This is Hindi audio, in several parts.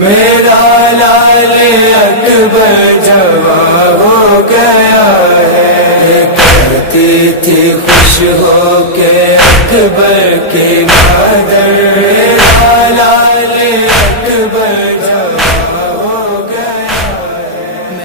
मेरा लाल अकबर जवां हो गया है, कहती थी खुश हो के अकबर की मादर। मेरा लाल अकबर जवां हो गया है।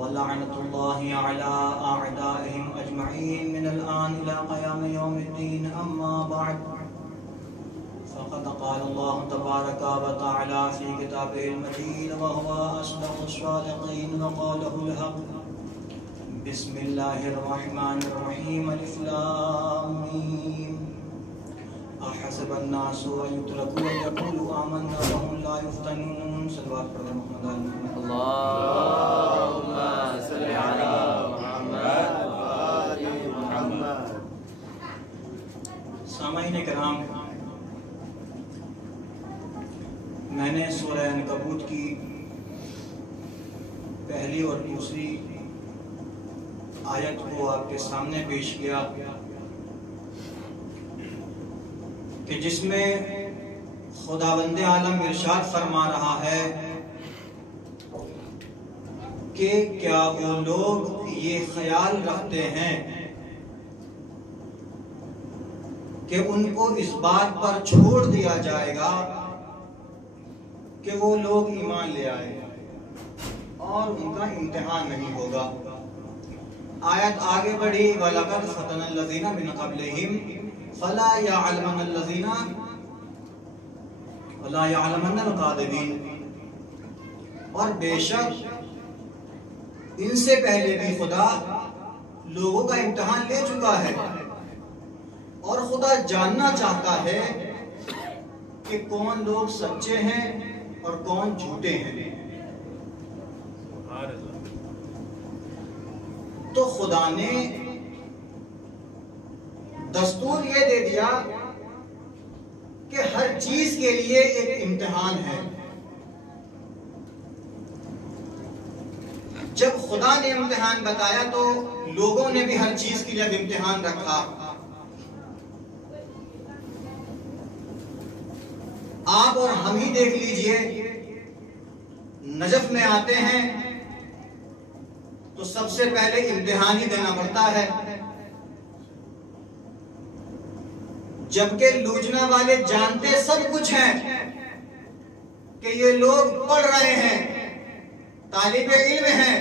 वलअनतुल्लाहि अला अअदाइहिम अजमईन मिन अल-आन इला क़याम यौमिद्दीन अम्मा बअद फ़क़द क़ाल अल्लाहु तबारक व तआला फ़ी किताबिहिल मजीद व हुवा अस्दक़ुस सादिक़ीन व क़ालहुल हक़। बिस्मिल्लाहिर रहमानिर रहीम। अलिफ लाम मीम। अहसिबन नासु अन युत्रकू अन यक़ूलू आमन्ना व हुम ला युफ़्तनून। सल्लल्लाहु अलैहि वसल्लम। अल्लाहुम्मा सल्लि अला मुहम्मद व आलि मुहम्मद। सामाईन किराम, मैंने सूरह अनकबूत की पहली और दूसरी आयत को आपके सामने पेश किया कि जिसमें खुदावंदे आलम इरशाद फरमा रहा है कि क्या वो लोग ये ख्याल रखते हैं कि उनको इस बात पर छोड़ दिया जाएगा कि वो लोग ईमान ले आए और उनका इम्तिहान नहीं होगा। आयत आगे बढ़ी, वलक़द फ़तनल लज़ीना मिन क़ब्लिहिम फला यअलमन्नल लज़ीना वला यअलमन्नल काज़िबीन। और बेशक इनसे पहले भी खुदा लोगों का इम्तिहान ले चुका है और खुदा जानना चाहता है कि कौन लोग सच्चे हैं और कौन झूठे हैं। तो खुदा ने दस्तूर ये दे दिया कि हर चीज के लिए एक इम्तिहान है। जब खुदा ने इम्तिहान बताया तो लोगों ने भी हर चीज के लिए अब इम्तिहान रखा। आप और हम ही देख लीजिए, नजफ में आते हैं तो सबसे पहले इम्तिहान ही देना पड़ता है, जबकि लूजना वाले जानते सब कुछ हैं कि ये लोग पढ़ रहे हैं, तालिबे इल्म हैं,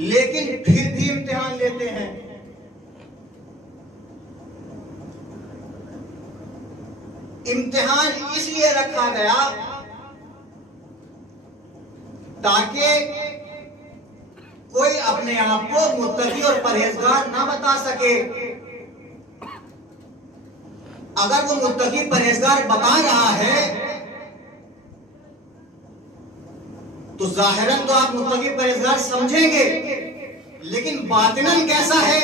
लेकिन फिर भी इम्तिहान लेते हैं। इम्तिहान इसलिए रखा गया ताकि कोई अपने आप को मुत्तकी और परहेजगार ना बता सके। अगर वो मुत्तकी परहेजगार बता रहा है तो जाहिरन तो आप मुत्तकी परहेजगार समझेंगे, लेकिन बातिनन कैसा है,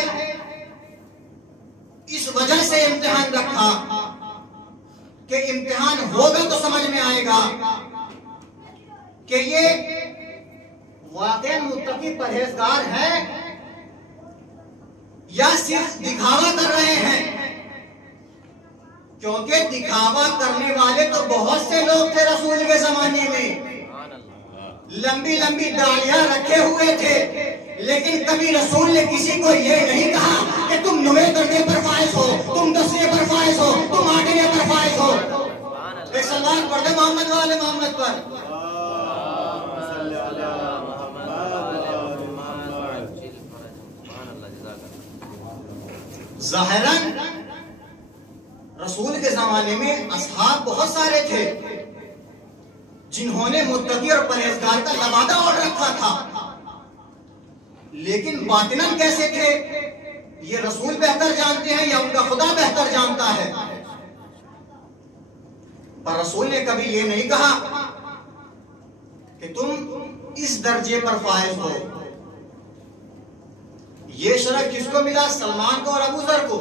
इस वजह से इम्तिहान रखा कि इम्तिहान होगा तो समझ में आएगा कि ये वाकई मुत्तकी परहेजगार है या सिर्फ दिखावा कर रहे हैं। क्योंकि दिखावा करने वाले तो बहुत से लोग थे रसूल के जमाने में, लंबी लंबी दाढ़ियां रखे हुए थे, लेकिन कभी रसूल ने किसी को ये नहीं कहा कि तुम 9वें दर्जे पर फाइज हो, तुम 10वें पर फाइज हो, तुम 8वें पर फाइज हो। एक सलात पढ़ दे मोहम्मद वाले मोहम्मद पर। ज़ाहिरन रसूल के जमाने में असहाब बहुत सारे थे जिन्होंने मुत्तकी और परहेजगार का लवादा ओढ़ रखा था, लेकिन बातिनन कैसे थे ये रसूल बेहतर जानते हैं या उनका खुदा बेहतर जानता है। पर रसूल ने कभी ये नहीं कहा कि तुम इस दर्जे पर फाइज हो। ये शरफ किसको मिला? सलमान को और अबू जर को।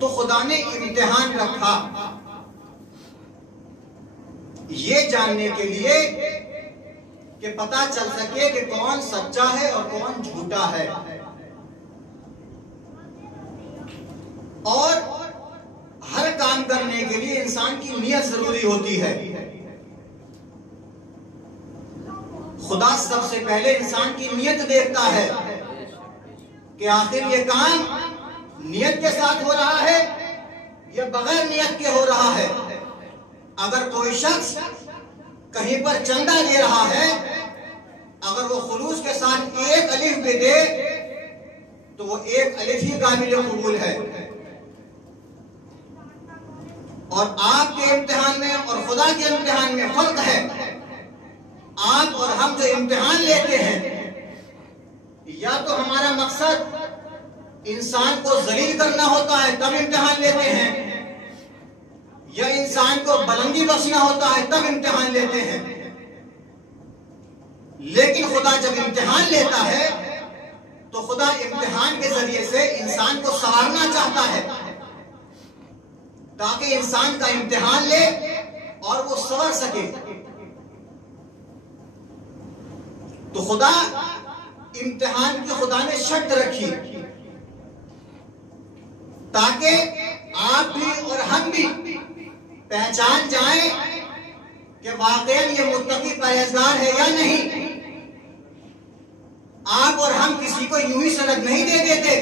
तो खुदा ने इम्तिहान रखा ये जानने के लिए कि पता चल सके कि कौन सच्चा है और कौन झूठा है। और हर काम करने के लिए इंसान की नीयत जरूरी होती है। खुदा सबसे पहले इंसान की नीयत देखता है कि आखिर ये काम नीयत के साथ हो रहा है या बगैर नीयत के हो रहा है। अगर कोई शख्स कहीं पर चंदा ले रहा है, अगर वो खुलूस के साथ एक अलिफ भी दे तो वो एक अलिफ ही काबिल कबूल है। और आपके इम्तिहान में और खुदा के इम्तिहान में फर्क है। आप और हम जो इम्तिहान लेते हैं, या तो हमारा मकसद इंसान को जलील करना होता है तब इम्तिहान लेते हैं, या इंसान को बुलंदी बख्शना होता है तब इम्तिहान लेते हैं। लेकिन खुदा जब इम्तिहान लेता है तो खुदा इम्तिहान के जरिए से इंसान को संवारना चाहता है ताकि इंसान का इम्तिहान ले और वो संवर सके। तो खुदा इम्तिहान की खुदा ने शर्त रखी ताकि आप भी और हम भी पहचान जाएं कि वाकई ये मुत्तकी परहेजगार है या नहीं। आप और हम किसी को यूं ही सनद नहीं दे देते।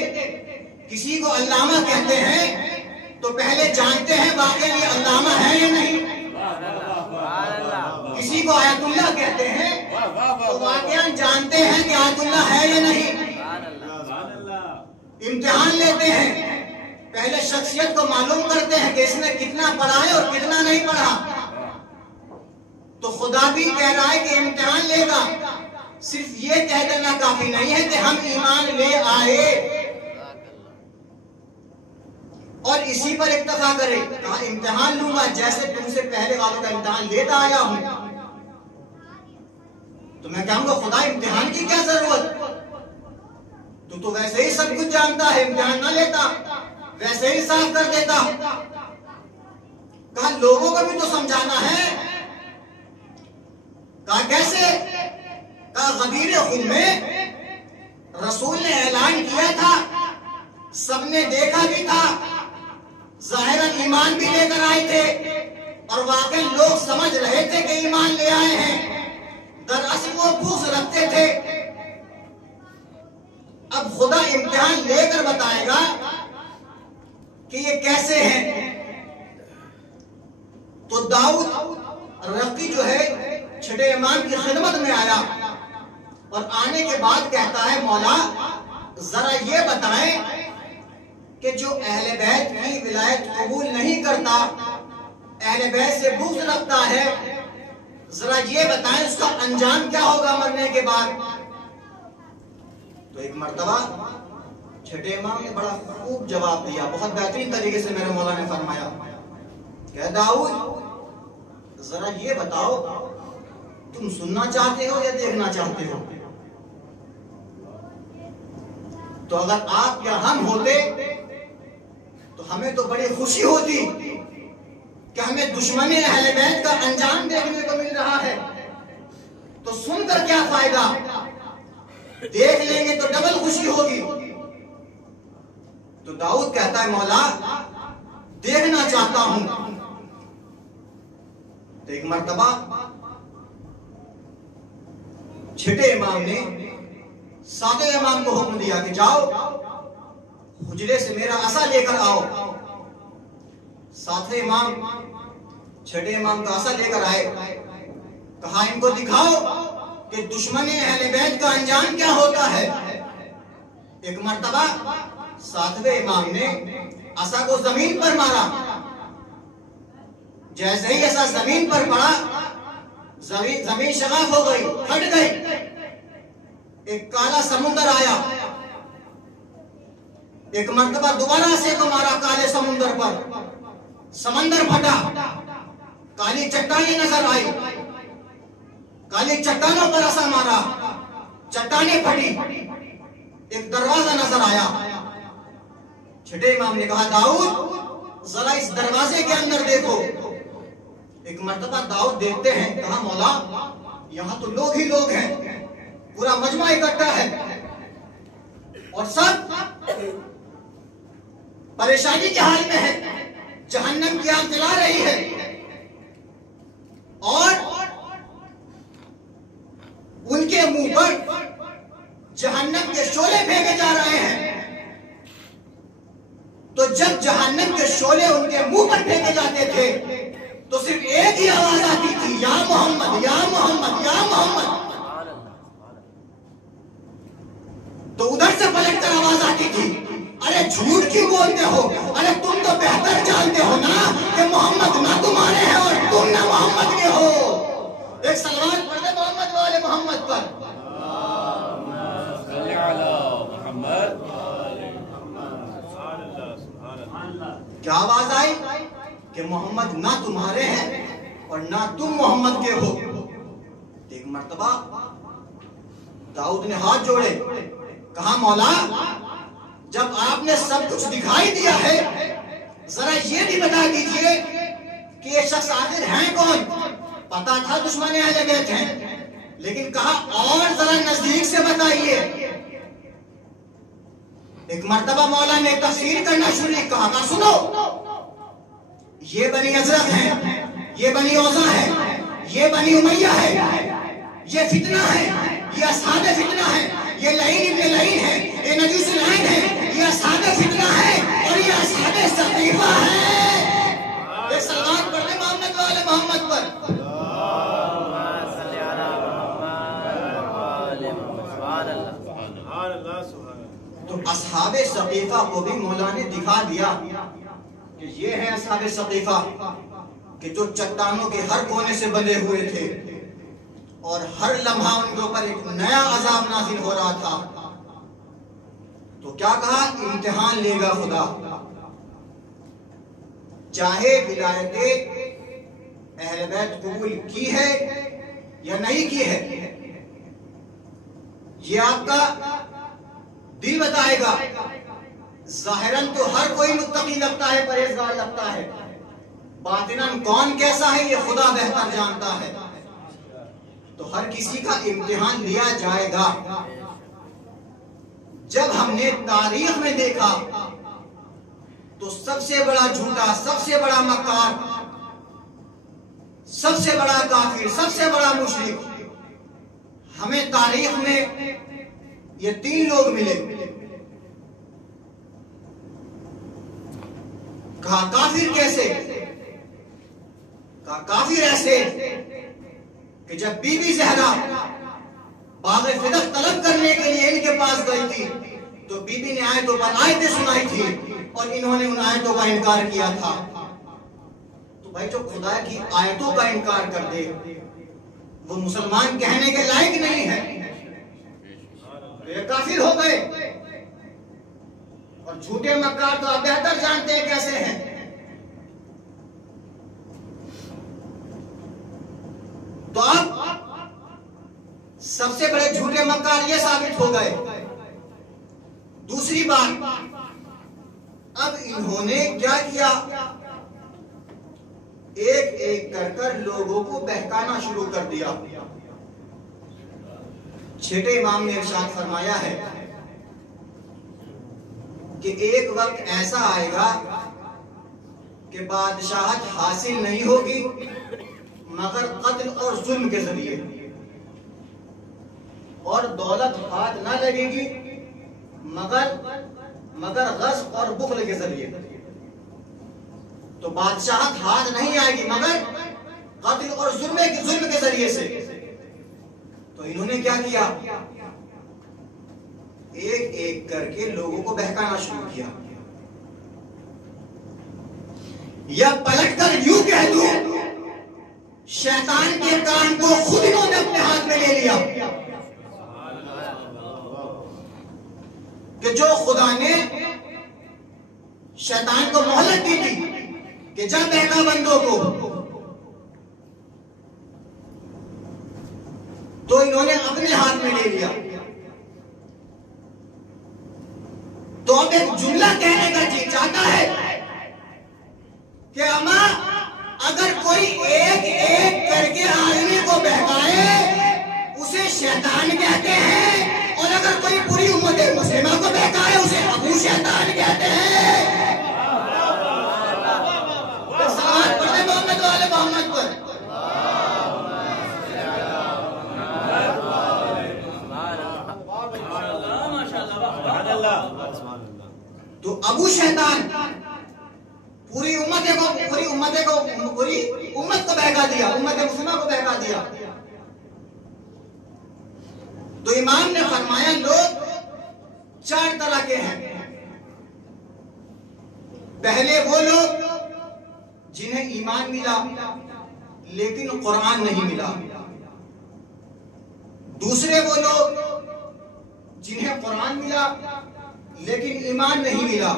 किसी को अल्लामा कहते हैं तो पहले जानते हैं वाकई ये अल्लामा है या नहीं। किसी को आयतुल्लाह कहते हैं तो वाकई जानते हैं कि आयतुल्लाह है या नहीं। इम्तिहान लेते हैं, पहले शख्सियत को मालूम करते हैं कि इसने कितना पढ़ा है और कितना नहीं पढ़ा। तो खुदा भी कह रहा है कि इम्तिहान लेगा। सिर्फ ये कह देना काफी नहीं है कि हम ईमान ले आए और इसी पर इक्तफा करे। कहा इम्तिहान लूंगा जैसे तुमसे पहले वालों का इम्तिहान लेता आया हूं। तो मैं कहूंगा खुदा इम्तिहान की क्या जरूरत, तू तो वैसे ही सब कुछ जानता है, इम्तिहान ना लेता, वैसे ही साफ कर देता। कहा लोगों को भी तो समझाना है। कहा कैसे? कहा गदीर खुद में रसूल ने ऐलान किया था, सबने देखा भी था, जाहिरन ईमान भी लेकर आए थे और वाकई लोग समझ रहे थे कि ईमान ले आए हैं, दरअसल वो बुग़्ज़ रखते थे। अब खुदा इम्तिहान लेकर बताएगा कि ये कैसे हैं। तो दाऊद रकी जो है छठे इमाम की खिदमत में आया और आने के बाद कहता है मौला जरा ये बताएं कि जो अहले बैत की विलायत कबूल नहीं करता, अहले बैत से बुग़्ज़ रखता है, जरा ये बताएं उसका अंजाम क्या होगा मरने के बाद। तो एक मर्तबा छठे इमाम ने बड़ा खूब जवाब दिया, बहुत बेहतरीन तरीके से मेरे मौला ने फरमाया, कह दाऊद जरा ये बताओ तुम सुनना चाहते हो या देखना चाहते हो। तो अगर आप या हम होते तो हमें तो बड़ी खुशी होती कि हमें दुश्मन अहले बैत का अंजाम देखने को मिल रहा है। तो सुनकर क्या फायदा, देख लेंगे तो डबल खुशी होगी। तो दाऊद कहता है मौला देखना चाहता हूं। तो एक मर्तबा छठे इमाम ने सातवें इमाम को हुक्म दिया कि जाओ हुजरे से मेरा असा लेकर आओ। सातवें इमाम छठे इमाम का असा लेकर आए। कहा इनको दिखाओ कि दुश्मन अहले बैत का अंजाम क्या होता है। एक मर्तबा सातवें इमाम ने असा को जमीन पर मारा। जैसे ही असा जमीन पर पड़ा जमीन शगाफ हो गई, फट गई। एक काला समुंदर आया। एक मर्तबा दोबारा से को मारा काले समुंदर पर, समंदर फटा, काली चट्टानें नजर आई। काली चट्टानों पर असा मारा, चट्टानें फटी। एक दरवाजा नजर आया। छठे इमाम ने कहा दाऊद जरा इस दरवाजे के अंदर देखो। एक मर्तबा दाऊद देखते हैं। कहा मौला यहाँ तो लोग ही लोग हैं, पूरा मजमा इकट्ठा है और सब परेशानी के हाल में है, जहन्नम की आग जला रही है और उनके मुंह पर जहन्नम के शोले फेंके जा रहे हैं। तो जब जहन्नम के शोले उनके मुंह पर फेंके जाते थे तो सिर्फ एक ही आवाज आती थी, या मोहम्मद या मोहम्मद या मोहम्मद। तो उधर से पलट कर आवाज आती थी, अरे झूठ क्यों बोलते हो, अरे तुम तो बेहतर जानते हो ना कि मोहम्मद ना तुम्हारे हैं और तुम ना मोहम्मद के हो। एक सलवात पढ़ दे मोहम्मद वाले मोहम्मद पर। क्या आवाज आई कि मोहम्मद ना तुम्हारे हैं और ना तुम मोहम्मद के हो। एक मर्तबा दाऊद ने हाथ जोड़े, कहा मौला जब आपने सब कुछ दिखाई दिया है जरा ये भी बता दीजिए कि ये शख्स आखिर हैं कौन। पता था दुश्मन आ गए थे, लेकिन कहा और जरा नजदीक से बताइए। एक मर्तबा मौला ने तफसीर करना शुरू कहा, सुनो ये बनी अजरत है, ये बनी औजा है, ये बनी उमैया है, ये फितना है, ये असहाबे फितना है, ये लईन इब्न लईन है, ये नजूस लईन है, ये असहाबे फितना है और ये असहाबे सकीफा है। ये सलावत पढ़ने मोहम्मद वाले मोहम्मद पर। तो असहाबे सकीफा को भी मौला ने दिखा दिया कि ये है असहाबे सकीफा कि जो चट्टानों के हर कोने से बंधे हुए थे और हर लम्हा उनके ऊपर एक नया अजाब नाजिल हो रहा था। तो क्या कहा, इम्तिहान लेगा खुदा, चाहे विलायते अहले बैत कबूल की है या नहीं की है, ये आपका दिल बताएगा। जाहिरन तो हर कोई मुत्तकी लगता है, परहेजगार लगता है, बातिनन कौन कैसा है ये खुदा बेहतर जानता है। तो हर किसी का इम्तिहान लिया जाएगा। जब हमने तारीख में देखा तो सबसे बड़ा झूठा, सबसे बड़ा मक्कार, सबसे बड़ा काफिर, सबसे बड़ा मुशरिक हमें तारीख में ये तीन लोग मिले। कहा काफिर कैसे? कहा काफिर ऐसे कि जब बीबी ज़हरा बाग़े फिदक तलब करने के लिए इनके पास गई थी तो बीबी ने आयतों पर आयतें सुनाई थी और इन्होंने उन आयतों का इनकार किया था। तो भाई जो खुदा की आयतों का इनकार कर दे वो मुसलमान कहने के लायक नहीं है, ये काफिर हो गए। और झूठे मक्कार तो आप बेहतर जानते हैं कैसे हैं। तो आप सबसे बड़े झूठे मक्कार ये साबित हो गए। दूसरी बात, अब इन्होंने क्या किया, एक एक कर लोगों को बहकाना शुरू कर दिया। छठे इमाम ने इरशाद फरमाया है कि एक वक्त ऐसा आएगा कि बादशाहत हासिल नहीं होगी मगर कत्ल और जुल्म के जरिए, और दौलत हाथ ना लगेगी मगर गज़ब और बुख्ल के जरिए। तो बादशाहत हाथ नहीं आएगी मगर कत्ल और जुल्म के जरिए से। तो इन्होंने क्या किया, एक एक करके लोगों को बहकाना शुरू किया। या पलटकर यूं कह दूं, शैतान के काम को खुद इन्होंने अपने हाथ में ले लिया कि जो खुदा ने शैतान को मोहलत दी थी कि जा बहका बंदों को, तो इन्होंने अपने हाथ में ले लिया। तो अब एक जुमला कहने का जी चाहता है कि अम्मा अगर कोई एक एक करके आदमी को बहकाए शैतान कहते हैं। सलावत पढ़े मोहम्मद वाले मोहम्मद पर। तो अबू शैतान पूरी उम्मत को बहका दिया, उम्मत मुस्लिमा को बहका दिया। तो इमाम ने फरमाया लोग 4 तरह के हैं। पहले वो लोग जिन्हें ईमान मिला लेकिन कुरान नहीं मिला। दूसरे वो लोग जिन्हें कुरान मिला लेकिन ईमान नहीं मिला।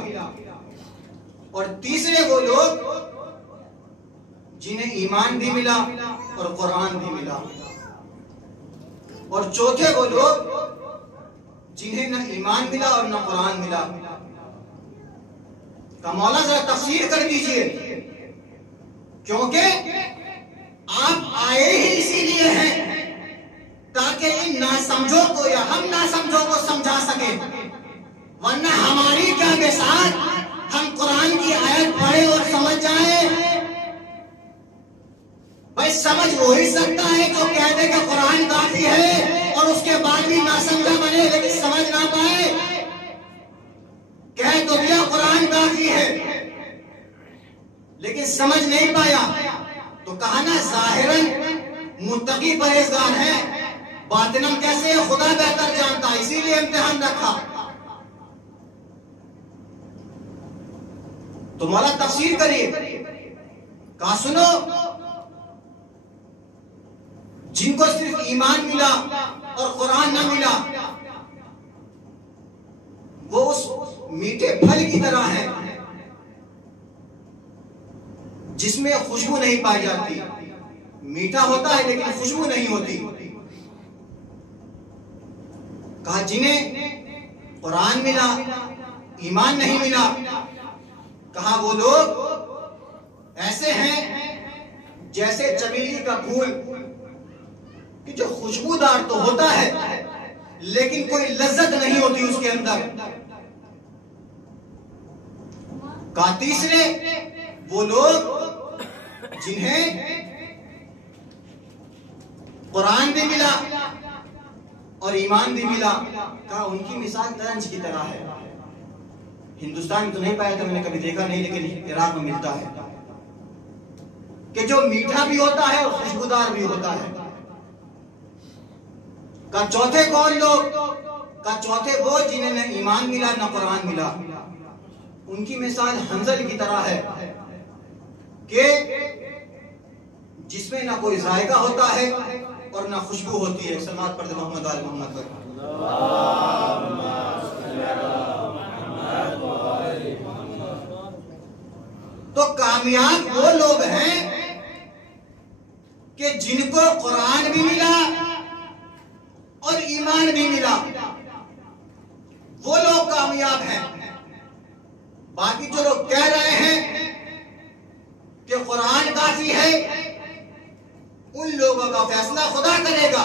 और तीसरे वो लोग जिन्हें ईमान भी मिला और कुरान भी मिला। और चौथे वो लोग जिन्हें न ईमान मिला और न कुरान मिला। का मौला जरा तफसीर कर दीजिए, क्योंकि आप आए ही इसीलिए हैं ताकि इन नासमझों को या हम नासमझों को समझा सके। वरना हमारी क्या मिसाल, हम कुरान की आयत पढ़े और समझ जाए। भाई समझ वो ही सकता है जो कह दे कि कुरान काफी है और उसके बाद भी नासमझा बने लेकिन समझ ना पाए। कह तो दिया कुरान काफी है लेकिन समझ नहीं पाया, तो कहा ना जाहिरन मुत्तकी परहेजगार है, बातिनम कैसे है खुदा बेहतर जानता, इसीलिए इम्तिहान रखा। तो मौला तफसीर करिए। कहा सुनो, जिनको सिर्फ ईमान मिला और कुरान ना मिला वो उस मीठे फल की तरह है जिसमें खुशबू नहीं पाई जाती। मीठा होता है लेकिन खुशबू नहीं होती। कहा जिन्हें कुरान मिला ईमान नहीं मिला, कहा वो लोग ऐसे हैं जैसे चमेली का फूल कि जो खुशबूदार तो होता है लेकिन कोई लज्जत नहीं होती उसके अंदर। कहा तीसरे वो लोग जिन्हें कुरान भी मिला और ईमान भी मिला, कहा उनकी मिसाल तरंज की तरह है। हिंदुस्तान में तो नहीं पाया था, मैंने कभी देखा नहीं, लेकिन इराक में मिलता है कि जो मीठा भी होता है और खुशबूदार भी होता है। का चौथे कौन लोग? का चौथे वो जिन्हें न ईमान मिला न कुरान मिला। उनकी मिसाल हंजल की तरह है कि जिसमें ना कोई जायका होता है और ना खुशबू होती है। सलावत पढ़ दे मोहम्मद वाले मोहम्मद पर। तो कामयाब वो लोग हैं कि जिनको कुरान भी मिला और ईमान भी मिला, वो लोग कामयाब हैं। बाकी जो लोग कह रहे हैं कि कुरान काफी है, उन लोगों का फैसला खुदा करेगा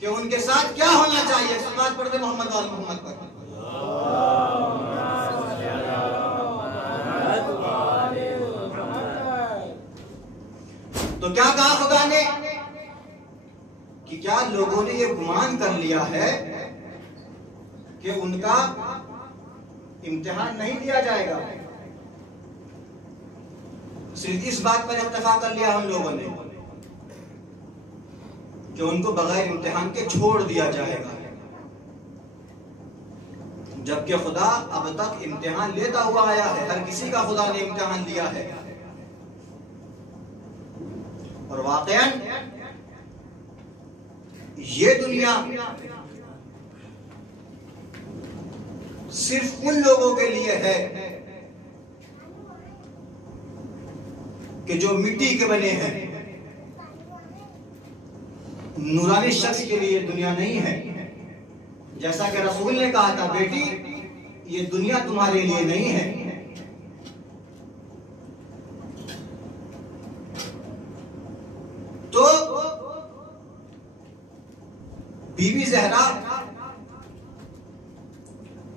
कि उनके साथ क्या होना चाहिए। सलावत पढ़ दे मोहम्मद वाले मोहम्मद पर। तो क्या कहा खुदा ने कि क्या लोगों ने ये गुमान कर लिया है कि उनका इम्तिहान नहीं लिया जाएगा। सिर्फ इस बात पर इत्तेफाक कर लिया हम लोगों ने कि उनको बगैर इम्तिहान के छोड़ दिया जाएगा, जबकि खुदा अब तक इम्तिहान लेता हुआ आया है। हर किसी का खुदा ने इम्तिहान लिया है। और वाकईन ये दुनिया सिर्फ उन लोगों के लिए है कि जो मिट्टी के बने हैं। नूरानी शख्स के लिए दुनिया नहीं है। जैसा कि रसूल ने कहा था, बेटी ये दुनिया तुम्हारे लिए नहीं है। तो बीबी ज़हरा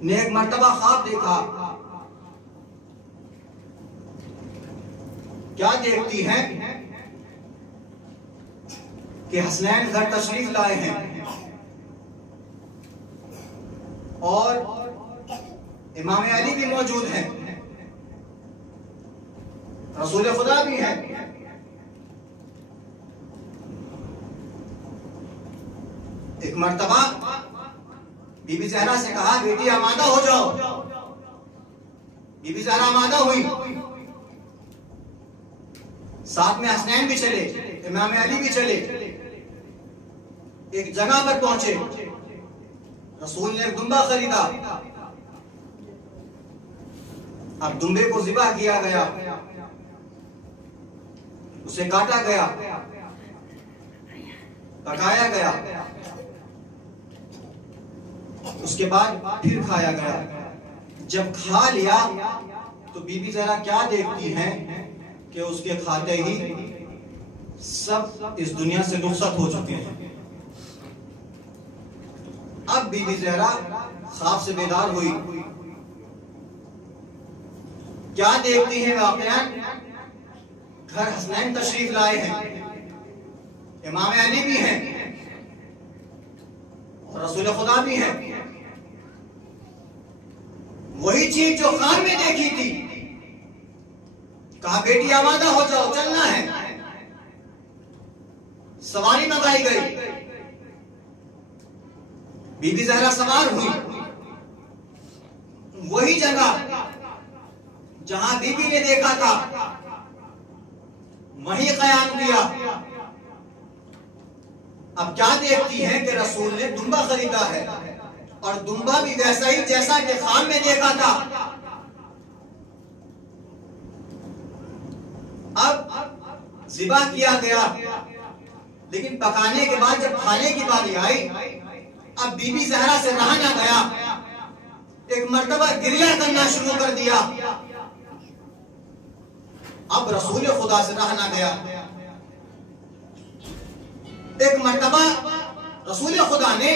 ने एक मर्तबा ख्वाब देखा। क्या देखती हैं कि हसनैन घर तशरीफ लाए हैं और इमाम अली भी मौजूद हैं, रसूल खुदा भी हैं। एक मर्तबा बीबी ज़हरा से कहा, बेटी आमादा हो जाओ। बीबी ज़हरा आमादा हुई, साथ में हसनैन भी चले, इमाम अली भी चले। एक जगह पर पहुंचे, रसूल ने एक दुम्बा खरीदा। अब दुम्बे को ज़िबा किया गया, उसे काटा गया, पकाया गया, उसके बाद फिर खाया गया। जब खा लिया तो बीबी ज़हरा क्या देखती हैं कि उसके खाते ही सब इस दुनिया से रुखसत हो चुके हैं। अब बीबी ज़हरा ख्वाब से बेदार हुई। क्या देखती हैं वाक़यान? घर हसनैन तशरीफ लाए हैं, इमाम अली भी हैं और रसूल खुदा भी हैं। वही चीज जो ख्वाब में देखी थी। कहा, बेटी आमादा हो जाओ, चलना है। सवारी मंगाई गई, बीबी ज़हरा सवार हुई। वही जगह जहां बीबी ने देखा था वहीं क़याम किया। अब क्या देखती हैं कि रसूल ने दुम्बा खरीदा है और दुम्बा भी वैसा ही जैसा कि ख्वाब में देखा था। अब ज़िबा किया गया, लेकिन पकाने के बाद जब खाने की बारी आई, अब बीबी ज़हरा से रहा ना गया। एक मर्तबा गिरिया करना शुरू कर दिया। अब रसूल खुदा से रहा ना गया। एक मर्तबा रसूल खुदा ने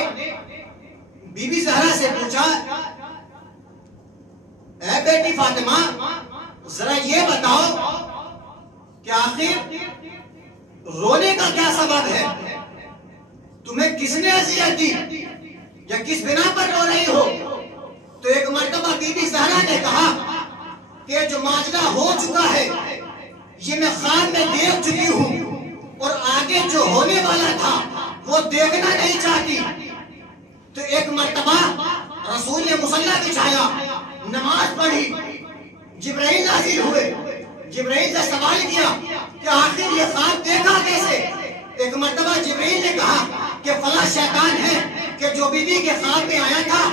बीबी ज़हरा से पूछा, ऐ बेटी फातिमा, जरा ये बताओ कि आखिर रोने का क्या सबब है? तुम्हें किसने अज़ियत दी या किस बिना पर रो रही हो? तो एक मर्तबा बीबी ज़हरा ने कहा कि जो माजरा हो चुका है ये मैं ख्वाब में देख चुकी हूँ और आगे जो होने वाला था वो देखना नहीं चाहती। तो एक मर्तबा रसूल ने मुसल्ला बिछाया, नमाज पढ़ी, जिब्राइल नाज़िल हुए। जिब्राइल से सवाल किया कि आखिर ये ख्वाब देखा कैसे? एक मर्तबा जिब्राइल ने कहा कि फला शैतान है कि जो बीबी के ख्वाब में आया था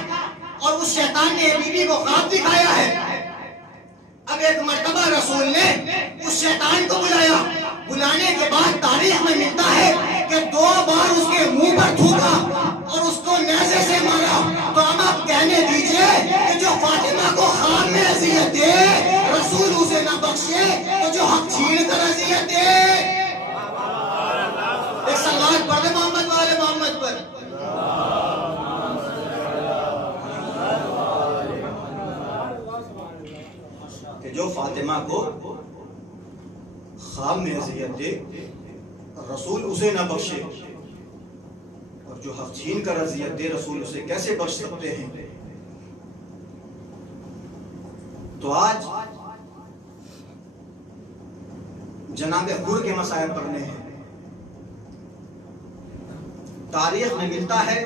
और उस शैतान ने बीबी को ख्वाब दिखाया है। अब एक मर्तबा रसूल ने उस शैतान को बुलाया। बुलाने के बाद तारीख में मिलता है कि 2 बार उसके मुंह पर थूका और उसको नेज़े से मारा। तो अब आप कहने दीजिए कि जो फातिमा को ख्वाब में अज़ियत दे, रसूल उसे ना बख्शे, तो जो हक छीन कर अज़ियत दे। एक सलात पढ़े मोहम्मद वाले मोहम्मद पर। कि जो फातिमा को ख्वाब में अज़ियत दे, रसूल उसे ना बख्शे, और जो हक छीन कर अज़ियत दे, रसूल उसे कैसे बख्श सकते हैं? तो आज जनाब हुर के मसाइल पढ़ने हैं। तारीख में मिलता है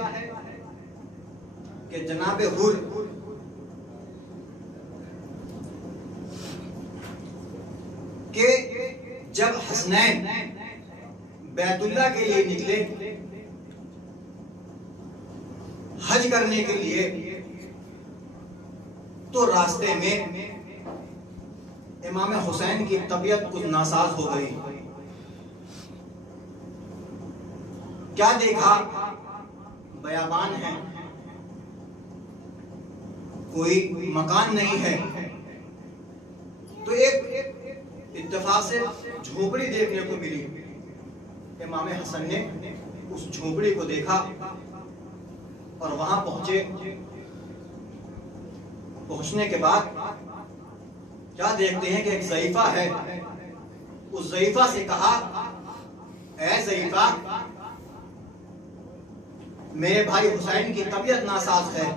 कि जनाब हुर के जब हसनैन बैतुल्लाह के लिए निकले हज करने के लिए, तो रास्ते में इमाम हुसैन की तबीयत कुछ नासाज हो गई। क्या देखा? बयाबान है, कोई मकान नहीं है। तो एक इत्तेफाक से झोपड़ी देखने को मिली। इमाम हसन ने उस झोपड़ी को देखा और वहां पहुंचे। पहुंचने के बाद क्या देखते हैं कि एक ज़ईफा है। उस ज़ईफा से कहा, ऐ ज़ईफा, मेरे भाई हुसैन की तबीयत नासाज है,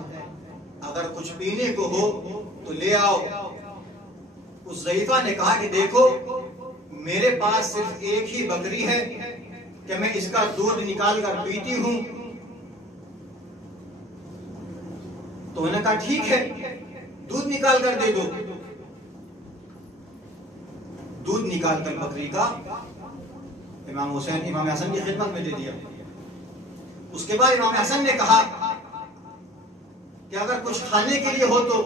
अगर कुछ पीने को हो तो ले आओ। उस ज़ईफा ने कहा कि देखो, मेरे पास सिर्फ एक ही बकरी है कि मैं इसका दूध निकाल कर पीती हूं। तो उन्होंने कहा ठीक है, दूध निकाल कर दे दो। दूध निकाल कर बकरी का इमाम हुसैन इमाम हसन की खिदमत में दे दिया। उसके बाद इमाम हसन ने कहा कि अगर कुछ खाने के लिए हो तो,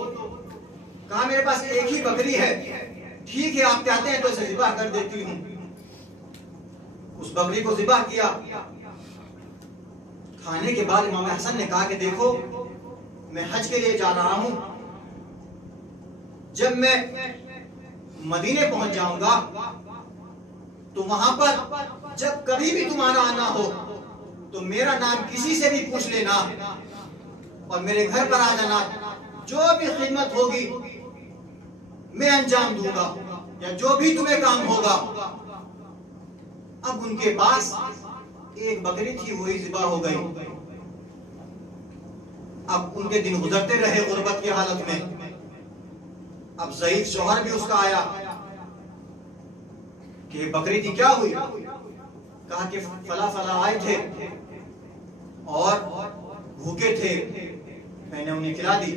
कहा मेरे पास एक ही बकरी है, ठीक है आप कहते हैं तो इसे ज़िबा कर देती हूं। उस बकरी को ज़िबा किया। खाने के बाद इमाम हसन ने कहा कि देखो, मैं हज के लिए जा रहा हूं, जब मैं मदीने पहुंच जाऊंगा तो वहां पर जब कभी भी तुम्हारा आना हो तो मेरा नाम किसी से भी पूछ लेना और मेरे घर पर आ जाना। जो भी खिदमत होगी मैं अंजाम दूंगा, या जो भी तुम्हें काम होगा। अब उनके पास एक बकरी थी, वही ज़िबा हो गई। अब उनके दिन गुजरते रहे गुर्बत की हालत में। अब ज़ईफ शौहर भी उसका आया कि बकरी थी, क्या हुई? कहा कि फला फला आए थे और भूखे थे, मैंने उन्हें खिला दी।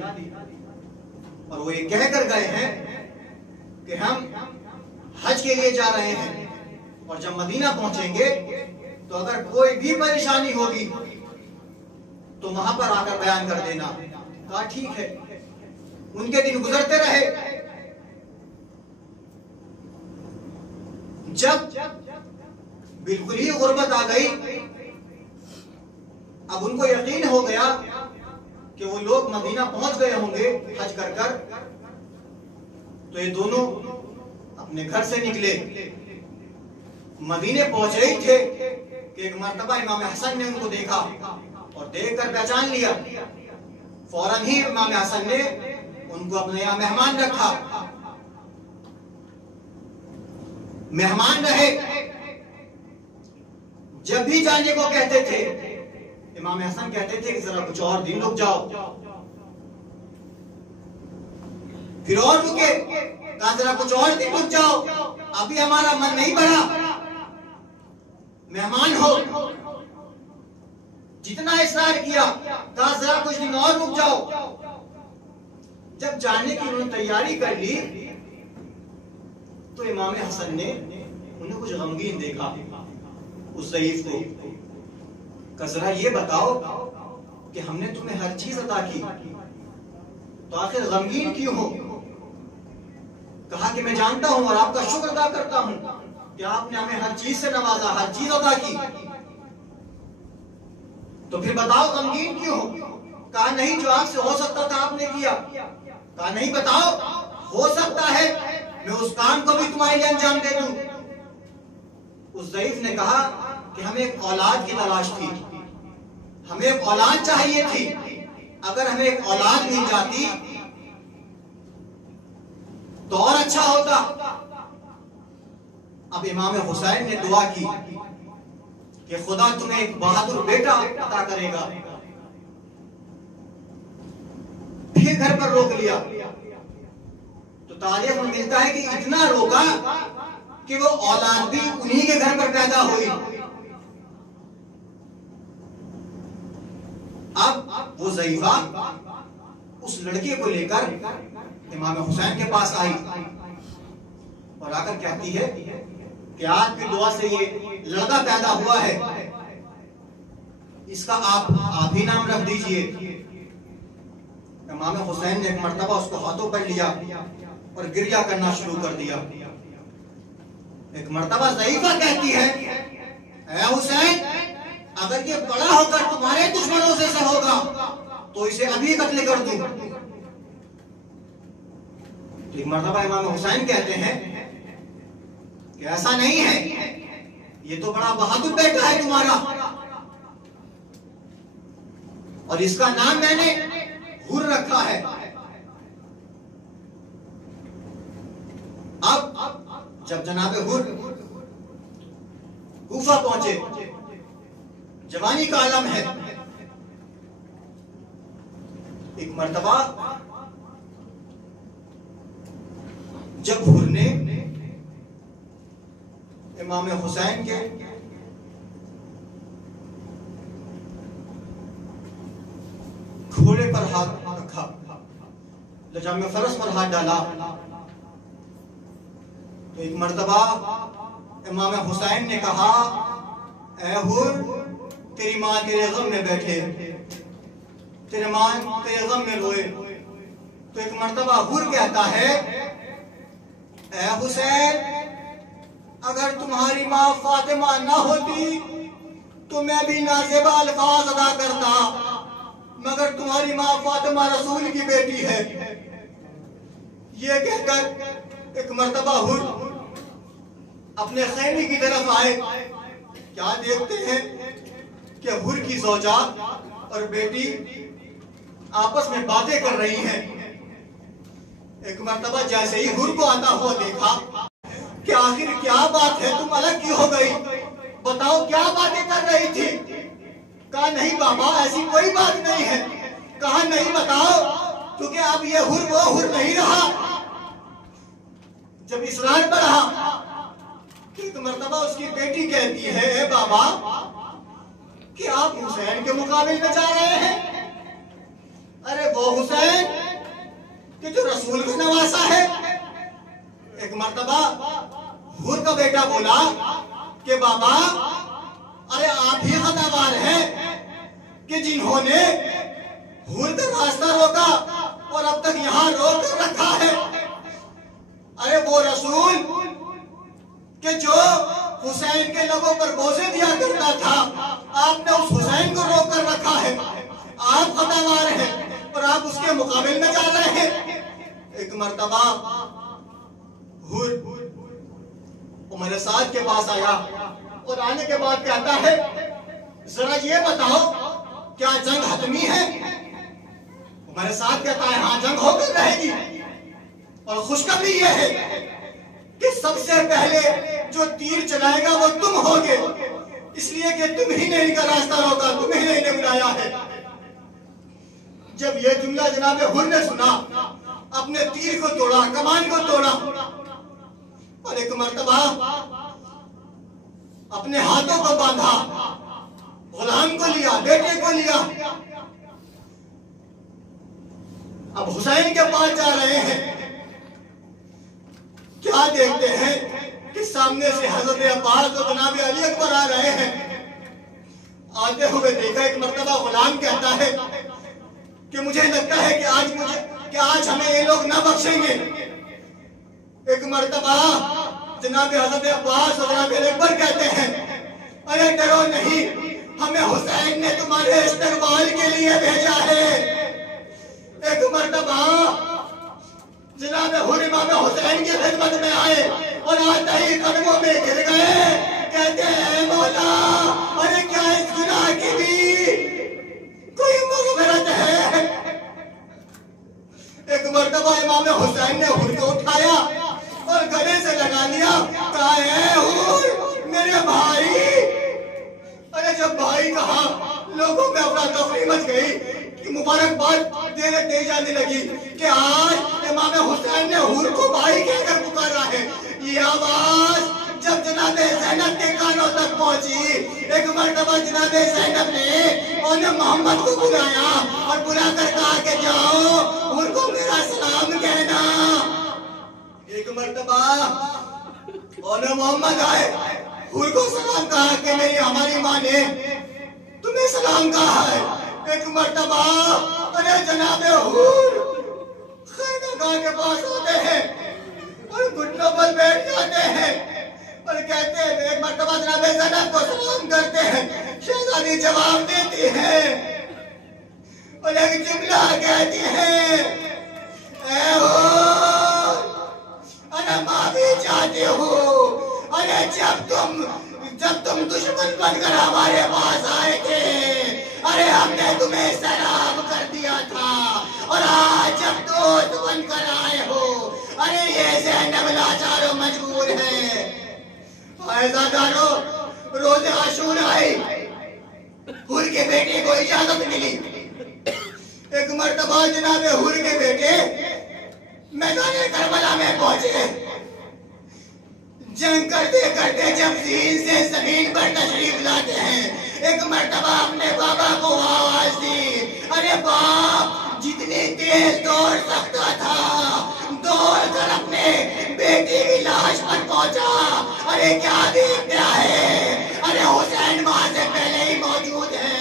और वो ये कह कर गए हैं कि हम हज के लिए जा रहे हैं और जब मदीना पहुंचेंगे तो अगर कोई भी परेशानी होगी तो वहां पर आकर बयान कर देना। कहा ठीक है। उनके दिन गुजरते रहे। जब बिल्कुल ही गुर्बत आ गई, अब उनको यकीन हो गया कि वो लोग मदीना पहुंच गए होंगे हज कर कर, तो ये दोनों अपने घर से निकले। मदीने पहुंचे ही थे कि एक मर्तबा इमाम हसन ने उनको देखा और देखकर पहचान लिया। फौरन ही इमाम हसन ने उनको अपने यहाँ मेहमान रखा। मेहमान रहे। जब भी जाने को कहते थे इमाम हसन कहते थे कि जरा कुछ और दिन रुक जाओ। फिर और रुके, कहा जरा कुछ और दिन रुक जाओ, अभी हमारा मन नहीं भरा, मेहमान हो। जितना इसरार किया, कहा जरा कुछ दिन और रुक जाओ। जब जाने की उन्होंने तैयारी कर ली तो इमाम हसन ने उन्हें कुछ गमगीन देखा। उस ज़ईफ को कहा जरा ये बताओ कि हमने तुम्हें हर चीज अता की, तो आखिर गमगीन क्यों हो? कहा कि मैं जानता हूं और आपका शुक्र अदा करता हूं कि आपने हमें हर चीज से नवाजा, हर चीज अदा की, तो फिर बताओ गमगीन क्यों हो? कहा नहीं, जो आपसे हो सकता था आपने किया। कहा नहीं, बताओ, हो सकता है मैं उस काम को भी तुम्हारे लिए अंजाम दे दूं। उस ज़ईफ ने कहा कि हमें एक औलाद की तलाश थी, हमें एक औलाद चाहिए थी। अगर हमें एक औलाद मिल जाती तो और अच्छा होता। अब इमाम हुसैन ने दुआ की कि खुदा तुम्हें एक बहादुर बेटा अता करेगा। फिर घर पर रोक लिया तो तारीख में मिलता है कि इतना रोका कि वो औलाद भी उन्हीं के घर पर पैदा हुई। अब वो ज़ईफा उस लड़के को लेकर इमाम हुसैन के पास आई और आकर कहती है कि आपकी दुआ से ये लड़का पैदा हुआ है, इसका आप ही नाम रख दीजिए। इमाम हुसैन ने एक मर्तबा उसको हाथों पर लिया और गिरिया करना शुरू कर दिया। एक मर्तबा ज़ईफा कहती है, ऐ हुसैन, अगर ये बड़ा होकर तुम्हारे दुश्मनों से होगा तो इसे अभी कत्ल कर दूं। एक मर्तबा इमाम हुसैन कहते हैं कि ऐसा नहीं है, ये तो बड़ा बहादुर बेटा है तुम्हारा, और इसका नाम मैंने हुर रखा है। जब जनाब हुर कूफा पहुंचे, जवानी का आलम है, एक मर्तबा जब हुर ने इमाम हुसैन के घोड़े पर हाथ रखा, लजाम फरस पर हाथ डाला, तो एक मर्तबा इमाम हुसैन ने कहा, ऐ हुर, तेरी माँ तेरे गम में बैठे, तेरे माँ तेरे गम में रोए। तो एक मर्तबा हुर कहता है, ऐ हुसैन, अगर तुम्हारी माँ फातिमा ना होती तो मैं भी नाज़ेबा अल्फाज अदा करता, मगर तुम्हारी माँ फातिमा रसूल की बेटी है। ये कहकर एक मर्तबा हुर अपने खैमे की तरफ आए। क्या देखते हैं कि हुर की ज़ौजा और बेटी आपस में बातें कर रही हैं। एक मर्तबा जैसे ही हुर को आता हुआ देखा कि आखिर क्या बात है, तुम अलग क्यों हो गई, बताओ क्या बातें कर रही थी। कहा, नहीं बाबा, ऐसी कोई बात नहीं है। कहा, नहीं बताओ, क्योंकि अब ये हुर वो हुर नहीं रहा। जब इसरार पर रहा, एक मर्तबा उसकी बेटी कहती है, ए बाबा, कि आप हुसैन के मुकाबले में जा रहे हैं। अरे वो हुसैन कि जो रसूल का नवासा है। एक मर्तबा हुर का बेटा बोला कि बाबा, अरे आप ही खतावार हैं कि जिन्होंने हुर का रास्ता रोका और अब तक यहाँ रोक कर रखा है। अरे वो रसूल कि जो हुसैन के लोगों पर बोझे दिया करता था, आपने उस हुसैन को रोक कर रखा है। आप खतावार हैं और आप उसके मुकाबले में जा रहे हैं। एक मर्तबा हुर उमर साद के पास आया और आने के बाद कहता है, जरा ये बताओ, क्या जंग हतमी है। उमर साद कहता है, हाँ, जंग होकर रहेगी, और खुशखबरी ये है कि सबसे पहले जो तीर चलाएगा वो तुम होगे, इसलिए कि तुम ही ने इनका रास्ता रोका, तुम ही ने इन्हें बुलाया है। जब ये जुमला जनाब हुर ने सुना, अपने तीर को तोड़ा, कमान को तोड़ा, और एक मर्तबा अपने हाथों को बांधा, गुलाम को लिया, बेटे को लिया। अब हुसैन के पास जा रहे हैं। क्या देखते हैं कि सामने से हजरत अब्बास और जनाब अली अकबर आ रहे हैं। आते हुए देखा, एक मर्तबा गुलाम कहता है कि मुझे लगता है कि आज हमें ये लोग ना बख्शेंगे। एक मर्तबा जनाब हजरत अब्बास और जनाब अली अकबर कहते हैं, अरे डरो नहीं, हमें हुसैन ने तुम्हारे इस्तकबाल के लिए भेजा है। एक मर्तबा जनाब हुर इमाम हुसैन की खिदमत में आए और आते ही कदमों में गिर गए। कहते हैं, मौला, अरे क्या इस गुनाह की भी कोई मग़फ़िरत है। एक मर्तबा इमाम हुसैन ने हुर को उठाया और गले से लगा लिया। कहा, है हुर, मेरे भाई। अरे जब भाई कहा, लोगों में अफरा तफरी मच गई कि मुबारकबाद दी जाने लगी कि आज इमाम हुसैन ने हुर को भाई कहकर पुकारा है। ये आवाज जब जनाब ज़ैनब के कानों तक पहुंची, एक मर्तबा जनाब ज़ैनब ने उन्हें मोहम्मद को बुलाया और बुलाकर कहा कि जाओ, हुर को मेरा सलाम कहना। एक मर्तबा उन्हें मोहम्मद आए, हुर को सलाम कहा कि मेरी हमारी माँ ने तुम्हें सलाम कहा है। एक मर्तबा अरे जनाब हुर खैमगाह के पास होते हैं और घुटनों पर बैठ जाते हैं और कहते हैं, एक मर्तबा जनाब ज़ैनब को सलाम करते हैं। शहजादी जवाब देती है और एक जुमला कहती है, ऐ हुर, अरे माफी चाहती हूँ। अरे जब तुम दुश्मन बनकर हमारे पास आए थे, अरे हमने तुम्हें सलाम कर दिया था, और आज जब दोस्त बनकर आए हो, अरे ये ज़ैनब सब लाचार मजबूर है। आयजादारो रोज आशूर आई, हुर के बेटे को इजाजत मिली। एक मर्तबा जनाब हुर के बेटे मैदान करबला में पहुंचे। जंग करते करते जब ज़मीन से जमीन पर तशरीफ लाते हैं, एक मर्तबा अपने बाबा को आवाज दी, अरे बाप, जितनी तेज दौड़ सकता था दौड़ कर अपने बेटी की लाश पर पहुंचा। अरे क्या देख रहा है, अरे हुसैन वहां से पहले ही मौजूद है।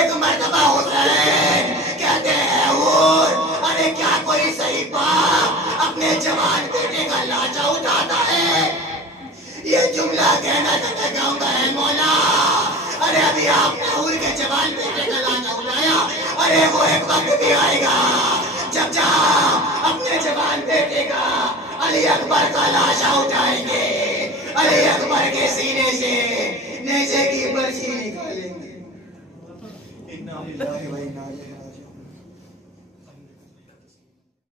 एक मर्तबा हुसैन कहते हैं, अरे क्या कोई सही बाप अपने जवान बेटे का लाशा उठाता है? ये जुमला कहना तो मैं कहूंगा है मौला, अरे अभी आपने हुर के जवान बेटे का लाशा उठाया, अरे वो एक वक्त भी आएगा जब जहां अपने जवान बेटे का अली अकबर का लाशा उठाएंगे, अली अकबर के सीने से नेज़े की बर्छी निकालेंगे। इन्ना लिल्लाहि व इन्ना इलैहि राजिऊन।